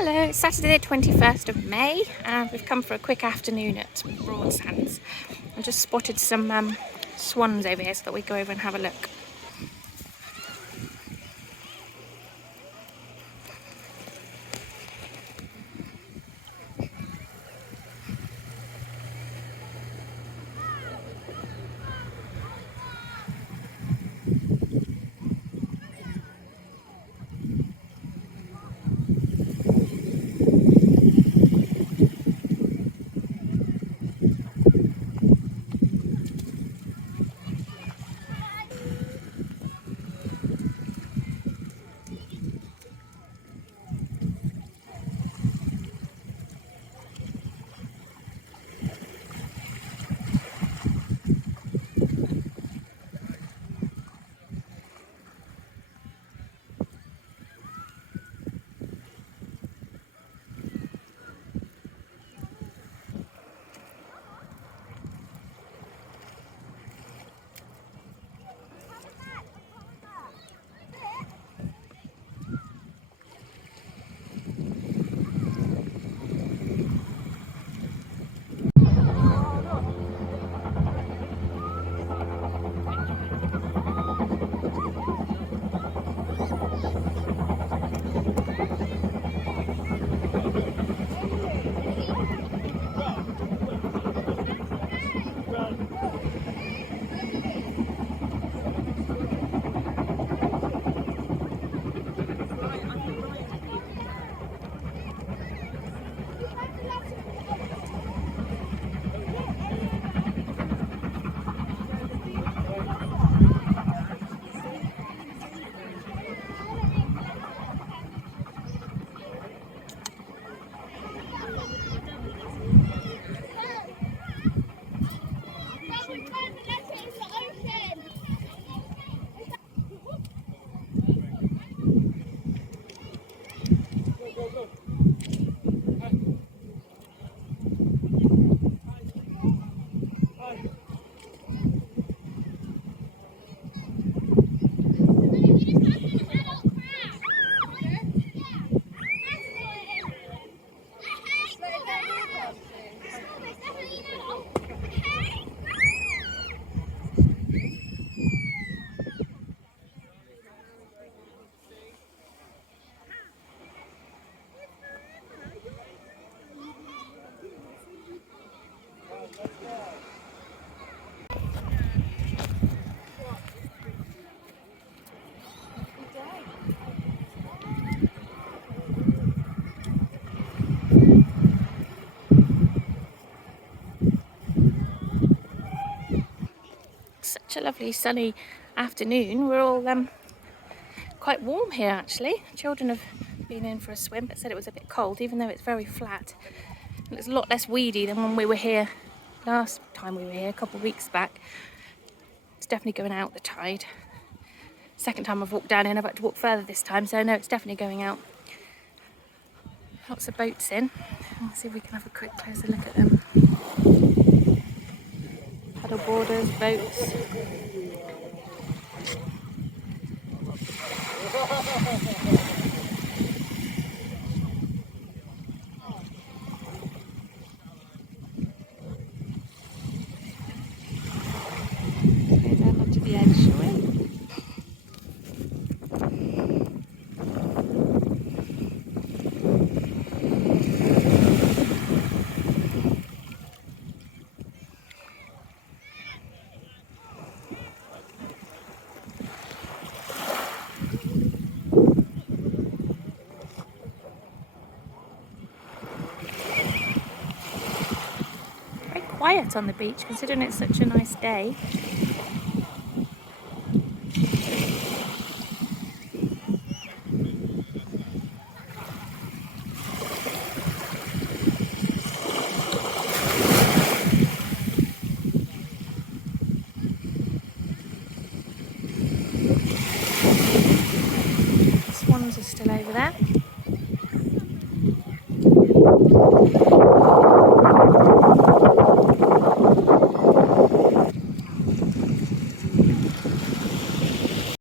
Hello, it's Saturday the 21st of May and we've come for a quick afternoon at Broadsands. I've just spotted some swans over here so that we go over and have a look. Such a lovely sunny afternoon. We're all quite warm here actually. Children have been in for a swim but said it was a bit cold even though it's very flat. And it's a lot less weedy than when we were here last time we were here a couple of weeks back. It's definitely going out the tide. Second time I've walked down here and I've had to walk further this time, so I know it's definitely going out. Lots of boats in. Let's see if we can have a quick closer look at them. Paddle boarders, boats. Go down onto the edge, shall we? Quiet on the beach considering it's such a nice day. Swans are still over there.